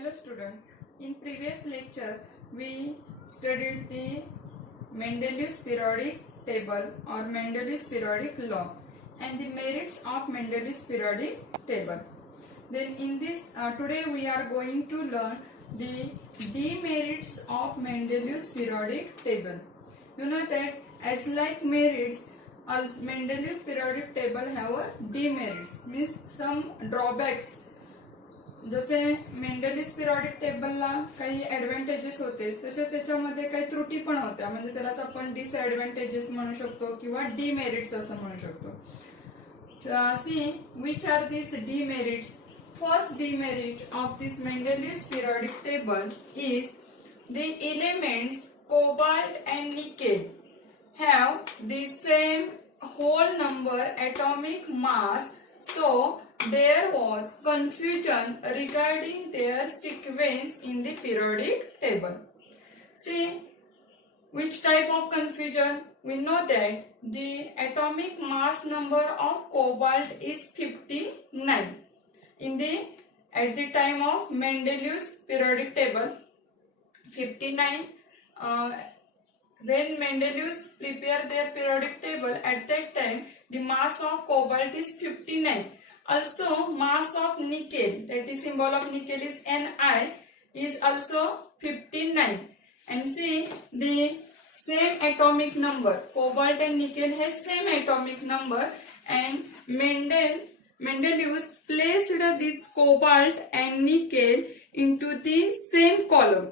Hello student, in previous lecture we studied the Mendeleev's periodic table or Mendeleev's periodic law and the merits of Mendeleev's periodic table. Then in this today we are going to learn the demerits of Mendeleev's periodic table. You know that as like merits, also Mendeleev's periodic table have a demerits, means some drawbacks. जसे मेंडेलिव्स periodic टेबलला काही advantages होते तसेच त्याच्यामध्ये काही त्रुटी पण होत्या, म्हणजे त्यालाच आपण डिसएडव्हान्टेजेस म्हणू शकतो किंवा डिमेरिट्स असं म्हणू शकतो. See which are this demerits. First demerit of this Mendeleev's periodic table is the elements cobalt and nickel have the same whole number atomic mass, so there was confusion regarding their sequence in the periodic table. See, which type of confusion? We know that the atomic mass number of cobalt is 59 at the time of Mendeleev's periodic table. 59 when Mendeleev prepared their periodic table, at that time the mass of cobalt is 59. Also mass of nickel, that is symbol of nickel is Ni, is also 59. And see the same atomic number, cobalt and nickel has same atomic number, and Mendeleev placed this cobalt and nickel into the same column.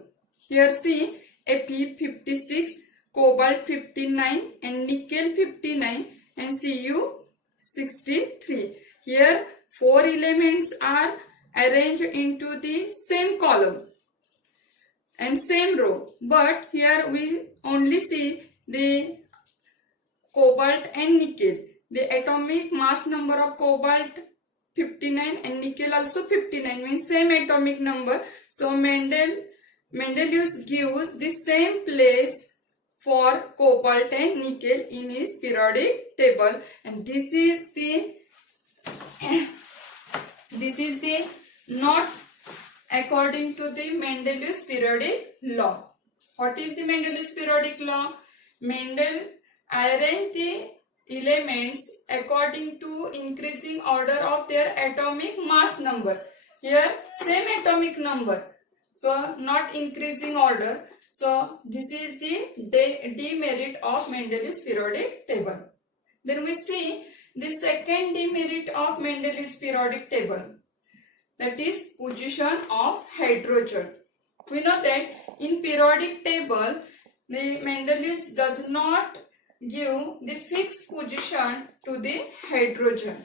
Here see Fe 56, cobalt 59 and nickel 59 and Cu 63. Here 4 elements are arranged into the same column and same row, but here we only see the cobalt and nickel. The atomic mass number of cobalt 59 and nickel also 59, means same atomic number. So Mendeleev gives the same place for cobalt and nickel in his periodic table, and this is the not according to the Mendeleev's periodic law. What is the Mendeleev's periodic law? Mendel arranged the elements according to increasing order of their atomic mass number. Here same atomic number, so not increasing order. So this is the demerit of Mendeleev's periodic table. Then we see the second demerit of Mendeleev's periodic table, that is position of hydrogen. We know that in periodic table the Mendeleev does not give the fixed position to the hydrogen.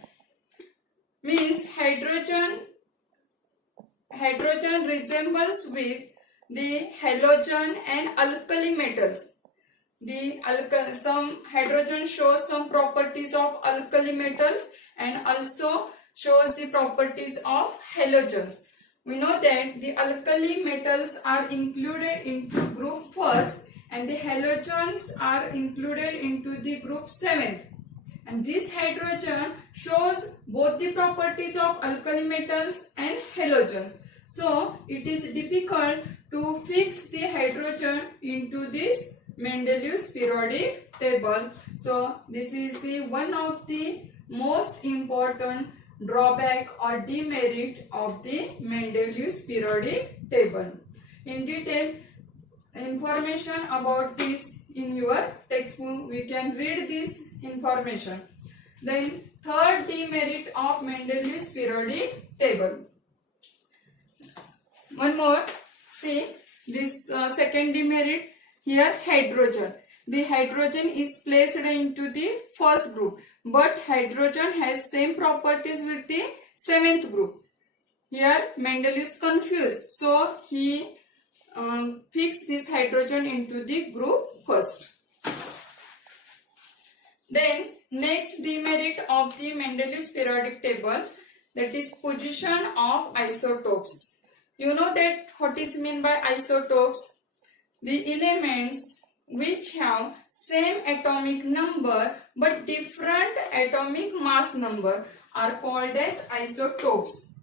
Means hydrogen resembles with the halogen and alkali metals. Some hydrogen shows some properties of alkali metals and also shows the properties of halogens. We know that the alkali metals are included into group first and the halogens are included into the group 7th. And this hydrogen shows both the properties of alkali metals and halogens. So it is difficult to fix the hydrogen into this Mendeleev's periodic table. So this is the one of the most important drawback or demerit of the Mendeleev's periodic table. In detail information about this in your textbook, we can read this information. Then third demerit of Mendeleev's periodic table. One more, see this second demerit. Here hydrogen. The hydrogen is placed into the first group, but hydrogen has same properties with the 7th group. Here Mendeleev is confused, so he fixed this hydrogen into the group first. Then next demerit of the Mendeleev's periodic table, that is position of isotopes. You know that what is meant by isotopes? The elements which have same atomic number but different atomic mass number are called as isotopes.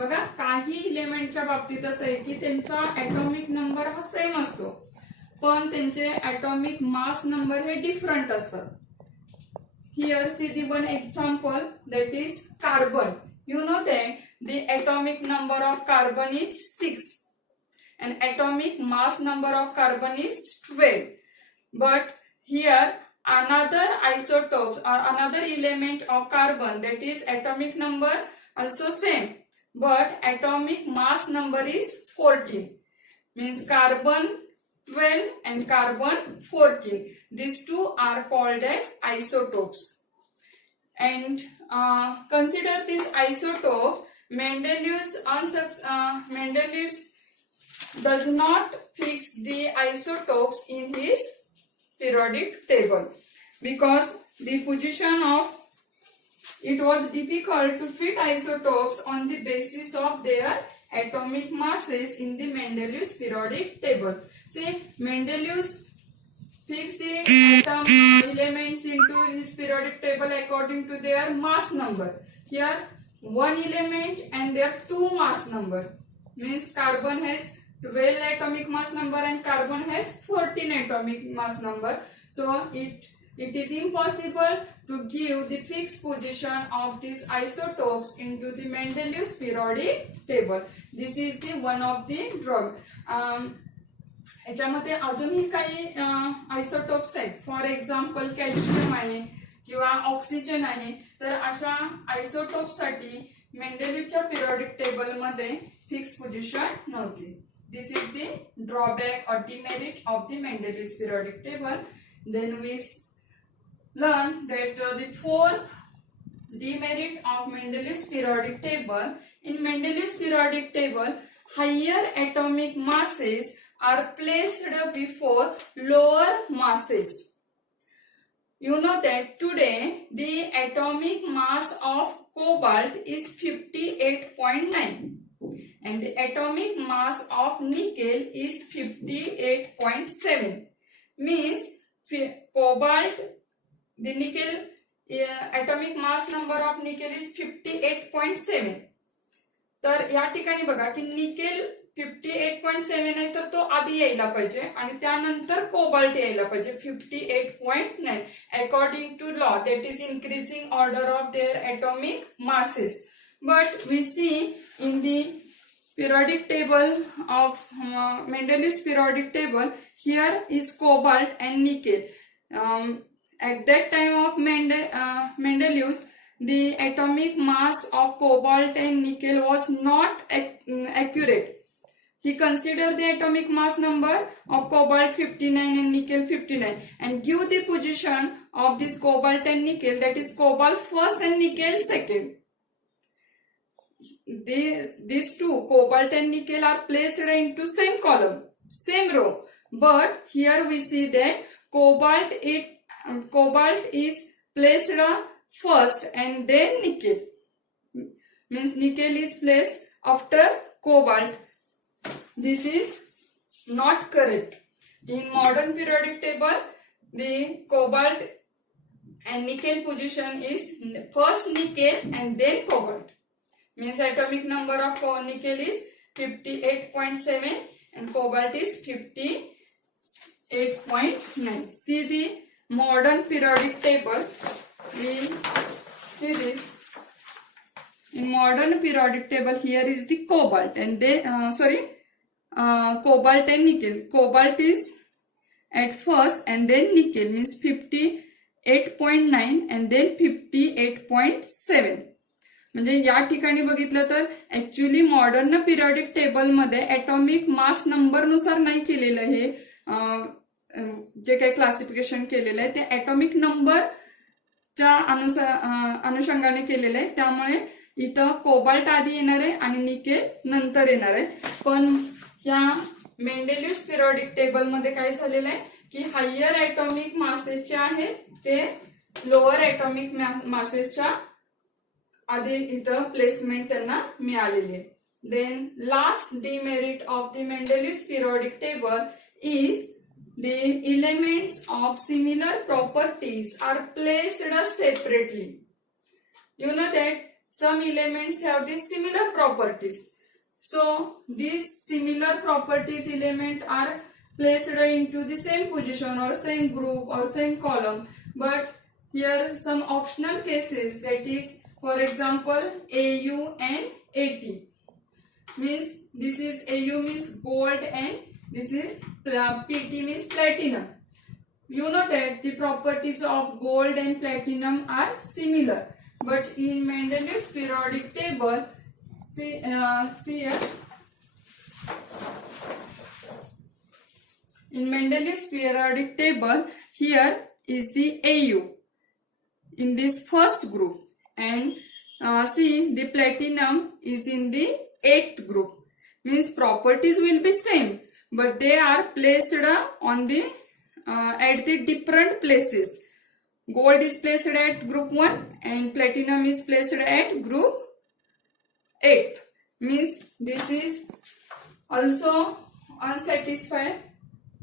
बघा काही इलेमेंटच्या बाबतीत असं आहे की त्यांचा atomic number हा same असतो, पण त्यांचे ऍटॉमिक मास नंबर हे डिफरंट असतात. Here see the one example, that is carbon. You know that the atomic number of carbon is 6 and atomic mass number of carbon is 12. But here another isotopes or another element of carbon, that is atomic number also same, but atomic mass number is 14. Means carbon 12 and carbon 14. These two are called as isotopes. And consider this isotope. Mendeleev does not fix the isotopes in his periodic table because the position of it was difficult to fit isotopes on the basis of their atomic masses in the Mendeleev's periodic table. See, Mendeleev fixed the atom elements into his periodic table according to their mass number. Here, one element and their two mass number. Means carbon has 12 atomic mass number and carbon has 14 atomic mass number. So it is impossible to give the fixed position of these isotopes into the Mendeleev's periodic table. This is the one of the drawback. याच्यामध्ये अजूनही काही isotopes आहेत. For example calcium आहे किंवा oxygen आहे. तर अशा isotope साठी मेंडेलिव्हच्या पिरियडिक टेबल मध्ये फिक्स पोझिशन नव्हती. दिस इज द ड्रॉबॅक और demerit of the Mendeleev's periodic table. Then we learn that the fourth demerit of Mendeleev's periodic table. In Mendeleev's periodic table, higher atomic masses are placed before lower masses. You know that today the atomic mass of cobalt is 58.9 and the atomic mass of nickel is 58.7. Means cobalt, the nickel atomic mass number of nickel is 58.7. तर या ठिकाणी बघा की nickel 58.7 आहे तर तो आधी यायला पाहिजे आणि त्यानंतर कोबाल्ट यायला पाहिजे 58.9 according to law, that is increasing order of their atomic masses. But we see in the periodic table of Mendeleev's periodic table, here is cobalt and nickel. At that time of Mendeleev's, the atomic mass of cobalt and nickel was not accurate. He considered the atomic mass number of cobalt 59 and nickel 59 and give the position of this cobalt and nickel, that is cobalt first and nickel second. These two, cobalt and nickel, are placed into same column, same row. But here we see that cobalt is placed first and then nickel. Means nickel is placed after cobalt. This is not correct. In modern periodic table, the cobalt and nickel position is first nickel and then cobalt. Means atomic number of nickel is 58.7 and cobalt is 58.9. See the modern periodic table. We see this. In modern periodic table, here is the cobalt and then cobalt and nickel. Cobalt is at first and then nickel, means 58.9 and then 58.7. म्हणजे या ठिकाणी बघितलं तर actually modern periodic table मध्ये atomic mass number नुसार नाही केलेलं हे जे काही क्लासिफिकेशन केलेलं आहे ते ऍटॉमिक नंबरच्या अनुषंगाने केलेलं आहे. त्यामुळे इथं कोबाल्ट आधी येणार आहे आणि निकेल नंतर येणार आहे. पण या मेंडेलिव्ह's पिरियडिक टेबल मध्ये काय झालेलं आहे की हायर ऍटॉमिक मासेसचे आहेत ते लोअर ऍटॉमिक मासेसच्या आधी इथं प्लेसमेंट त्यांना मिळालेली आहे. Then last demerit of the Mendeleev's periodic table is the elements of similar properties are placed separately. You know that some elements have these similar properties. So these similar properties element are placed into the same position or same group or same column, but here some optional cases, that is, for example, AU and AT. Means this is AU means gold and this is PT means platinum. You know that the properties of gold and platinum are similar, but in Mendeleev's periodic table, see here. In Mendeleev's periodic table, here is the AU in this first group, and see the platinum is in the 8th group. Means properties will be same, but they are placed on the at the different places. Gold is placed at group 1 and platinum is placed at group 8th. Means this is also unsatisfied.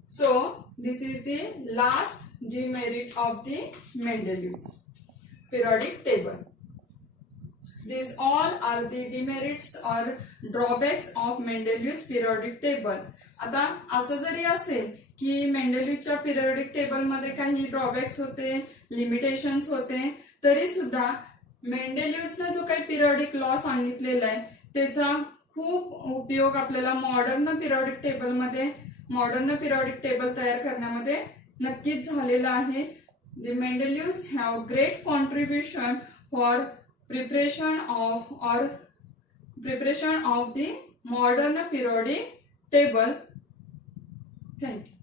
So this is the last demerit of the Mendeleev's periodic table. These all are the demerits or drawbacks of Mendeleev's periodic table. आता असं जरी असेल की मेंडेलिव्हच्या periodic table मध्ये काही drawbacks होते, limitations होते, तरी सुद्धा मेंडेलिव्हने जो काही पिरियडिक लॉ सांगितलेला आहे त्याचा खूप उपयोग आपल्याला मॉडर्न पिरियडिक टेबल तयार करण्यामध्ये नक्कीच झालेला आहे. The Mendeleevs have great contribution for preparation of the modern periodic table. Thank you.